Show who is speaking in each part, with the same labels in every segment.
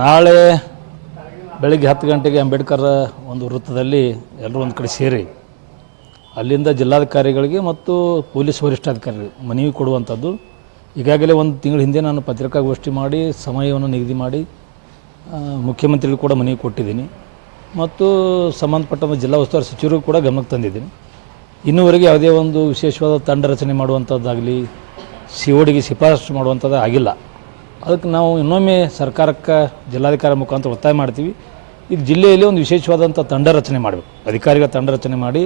Speaker 1: ನಾಳೆ ಬೆಳಿಗ್ಗೆ ಹತ್ತು ಗಂಟೆಗೆ ಅಂಬೇಡ್ಕರ್ ಒಂದು ವೃತ್ತದಲ್ಲಿ ಎಲ್ಲರೂ ಒಂದು ಕಡೆ ಸೇರಿ, ಅಲ್ಲಿಂದ ಜಿಲ್ಲಾಧಿಕಾರಿಗಳಿಗೆ ಮತ್ತು ಪೊಲೀಸ್ ವರಿಷ್ಠಾಧಿಕಾರಿಗಳಿಗೆ ಮನವಿ ಕೊಡುವಂಥದ್ದು. ಈಗಾಗಲೇ ಒಂದು ತಿಂಗಳ ಹಿಂದೆ ನಾನು ಪತ್ರಿಕಾಗೋಷ್ಠಿ ಮಾಡಿ, ಸಮಯವನ್ನು ನಿಗದಿ ಮಾಡಿ ಮುಖ್ಯಮಂತ್ರಿಗಳು ಕೂಡ ಮನವಿ ಕೊಟ್ಟಿದ್ದೀನಿ. ಮತ್ತು ಸಂಬಂಧಪಟ್ಟ ಜಿಲ್ಲಾ ಉಸ್ತುವಾರಿ ಸಚಿವರು ಕೂಡ ಗಮನಕ್ಕೆ ತಂದಿದ್ದೀನಿ. ಇನ್ನುವರೆಗೆ ಯಾವುದೇ ಒಂದು ವಿಶೇಷವಾದ ತಂಡ ರಚನೆ ಮಾಡುವಂಥದ್ದಾಗಲಿ, ಸಿ ಓಡಿಗೆ ಡಿಗೆ ಶಿಫಾರಸು ಮಾಡುವಂಥದ್ದು ಆಗಿಲ್ಲ. ಅದಕ್ಕೆ ನಾವು ಇನ್ನೊಮ್ಮೆ ಸರ್ಕಾರಕ್ಕೆ ಜಿಲ್ಲಾಧಿಕಾರಿ ಮುಖಾಂತರ ಒತ್ತಾಯ ಮಾಡ್ತೀವಿ. ಈ ಜಿಲ್ಲೆಯಲ್ಲಿ ಒಂದು ವಿಶೇಷವಾದಂಥ ತಂಡ ರಚನೆ ಮಾಡಬೇಕು. ಅಧಿಕಾರಿಗಳ ತಂಡ ರಚನೆ ಮಾಡಿ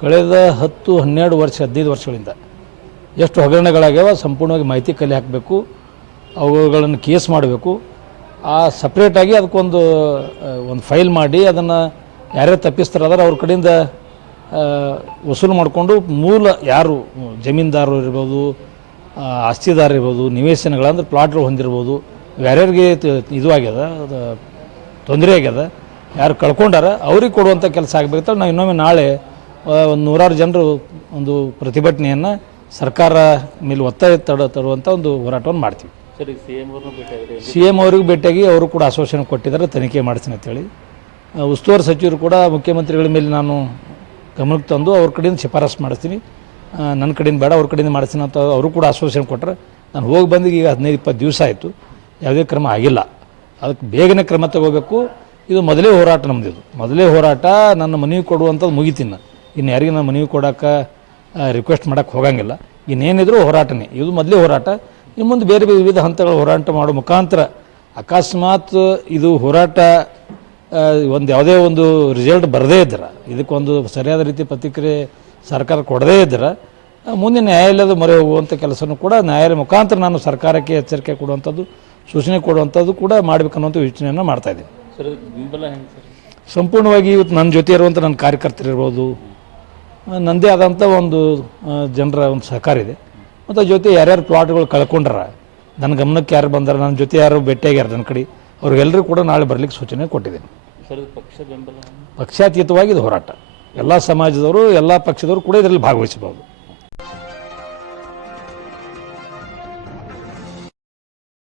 Speaker 1: ಕಳೆದ ಹತ್ತು, ಹನ್ನೆರಡು ವರ್ಷ, ಹದಿನೈದು ವರ್ಷಗಳಿಂದ ಎಷ್ಟು ಹಗರಣಗಳಾಗ್ಯಾವ ಸಂಪೂರ್ಣವಾಗಿ ಮಾಹಿತಿ ಕಲೆ ಹಾಕಬೇಕು. ಅವುಗಳನ್ನು ಕೇಸ್ ಮಾಡಬೇಕು. ಆ ಸಪ್ರೇಟಾಗಿ ಅದಕ್ಕೊಂದು ಒಂದು ಫೈಲ್ ಮಾಡಿ ಅದನ್ನು ಯಾರ್ಯಾರು ತಪ್ಪಿಸ್ತಾರದಾರ ಅವ್ರ ಕಡೆಯಿಂದ ವಸೂಲು ಮಾಡಿಕೊಂಡು ಮೂಲ ಯಾರು, ಜಮೀನ್ದಾರರು ಇರ್ಬೋದು ಆಸ್ತಿದಾರ ಇರ್ಬೋದು ನಿವೇಶನಗಳಂದ್ರೆ ಪ್ಲಾಟ್ಗಳು ಹೊಂದಿರ್ಬೋದು ಬೇರೆಯವ್ರಿಗೆ ಇದು ಆಗ್ಯದ ತೊಂದರೆ ಆಗ್ಯದ. ಯಾರು ಕಳ್ಕೊಂಡಾರ ಅವ್ರಿಗೆ ಕೊಡುವಂಥ ಕೆಲಸ ಆಗಬೇಕಂತ ನಾವು ಇನ್ನೊಮ್ಮೆ ನಾಳೆ ಒಂದು ನೂರಾರು ಜನರು ಒಂದು ಪ್ರತಿಭಟನೆಯನ್ನು ಸರ್ಕಾರ ಮೇಲೆ ಒತ್ತಾಯ ತಡ ತರುವಂಥ ಒಂದು ಹೋರಾಟವನ್ನು ಮಾಡ್ತೀವಿ.
Speaker 2: ಸರಿ ಸಿ ಎಂ
Speaker 1: ಅವ್ರಿಗೆ ಭೇಟಿಯಾಗಿ ಅವರು ಕೂಡ ಆಶ್ವಾಸನೆ ಕೊಟ್ಟಿದ್ದಾರೆ ತನಿಖೆ ಮಾಡ್ತೀನಿ ಅಂತೇಳಿ ಉಸ್ತುವಾರಿ ಸಚಿವರು ಕೂಡ ಮುಖ್ಯಮಂತ್ರಿಗಳ ಮೇಲೆ ನಾನು ಗಮನಕ್ಕೆ ತಂದು ಅವ್ರ ಕಡೆಯಿಂದ ಶಿಫಾರಸು ಮಾಡಿಸ್ತೀನಿ. ನನ್ನ ಕಡೆಯಿಂದ ಬೇಡ, ಅವ್ರ ಕಡೆಯಿಂದ ಮಾಡಿಸ್ತೀನಿ ಅಂತ ಅವರು ಕೂಡ ಆಶ್ವಾಸನೆ ಕೊಟ್ಟರೆ ನಾನು ಹೋಗಿ ಬಂದಿಗೆ ಈಗ ಹದಿನೈದು, ಇಪ್ಪತ್ತು ದಿವಸ ಆಯಿತು. ಯಾವುದೇ ಕ್ರಮ ಆಗಿಲ್ಲ. ಅದಕ್ಕೆ ಬೇಗನೆ ಕ್ರಮ ತಗೋಬೇಕು. ಇದು ಮೊದಲೇ ಹೋರಾಟ ನಮ್ಮದು ಇದು. ಮೊದಲೇ ಹೋರಾಟ ನನ್ನ ಮನವಿ ಕೊಡುವಂಥದ್ದು ಮುಗಿತೀನಿ ನಾನು. ಇನ್ನು ಯಾರಿಗೆ ನಾನು ಮನವಿ ಕೊಡೋಕೆ ರಿಕ್ವೆಸ್ಟ್ ಮಾಡೋಕ್ಕೆ ಹೋಗಂಗಿಲ್ಲ. ಇನ್ನೇನಿದ್ರೂ ಹೋರಾಟನೇ. ಇದು ಮೊದಲೇ ಹೋರಾಟ. ಇನ್ನು ಮುಂದೆ ಬೇರೆ ಬೇರೆ ವಿವಿಧ ಹಂತಗಳ ಹೋರಾಟ ಮಾಡೋ ಮುಖಾಂತರ ಅಕಸ್ಮಾತ್ ಇದು ಹೋರಾಟ ಒಂದು ಯಾವುದೇ ಒಂದು ರಿಸಲ್ಟ್ ಬರದೇ ಇದ್ರೆ. ಇದಕ್ಕೊಂದು ಸರಿಯಾದ ರೀತಿ ಪ್ರತಿಕ್ರಿಯೆ ಸರ್ಕಾರ ಕೊಡದೇ ಇದ್ದರೆ ಮುಂದೆ ನ್ಯಾಯಾಲಯದ ಮೊರೆ ಹೋಗುವಂಥ ಕೆಲಸನೂ ಕೂಡ ನ್ಯಾಯಾಲಯ ಮುಖಾಂತರ ನಾನು ಸರ್ಕಾರಕ್ಕೆ ಎಚ್ಚರಿಕೆ ಕೊಡುವಂಥದ್ದು ಸೂಚನೆ ಕೊಡುವಂಥದ್ದು ಕೂಡ ಮಾಡಬೇಕನ್ನುವಂಥ ಯೋಚನೆಯನ್ನು ಮಾಡ್ತಾ ಇದ್ದೀನಿ. ಸಂಪೂರ್ಣವಾಗಿ ಇವತ್ತು ನನ್ನ ಜೊತೆ ಇರುವಂಥ ನನ್ನ ಕಾರ್ಯಕರ್ತರಿರ್ಬೋದು ನನ್ನದೇ ಆದಂಥ ಒಂದು ಜನರ ಒಂದು ಸಹಕಾರ ಇದೆ. ಮತ್ತು ಜೊತೆ ಯಾರ್ಯಾರು ಪ್ಲಾಟ್ಗಳು ಕಳ್ಕೊಂಡ್ರ ನನ್ನ ಗಮನಕ್ಕೆ ಯಾರು ಬಂದಾರ ನನ್ನ ಜೊತೆ ಯಾರು ಭೇಟಿಯಾಗ್ಯಾರ ನನ್ನ ಕಡೆ ಅವ್ರಿಗೆಲ್ಲರೂ ಕೂಡ ನಾಳೆ ಬರಲಿಕ್ಕೆ ಸೂಚನೆ ಕೊಟ್ಟಿದ್ದೀನಿ? ಪಕ್ಷಾತೀತವಾಗಿ ಇದು ಹೋರಾಟ. ಎಲ್ಲ ಸಮಾಜದವರು ಎಲ್ಲ ಪಕ್ಷದವರು ಕೂಡ ಇದರಲ್ಲಿ ಭಾಗವಹಿಸಬಹುದು.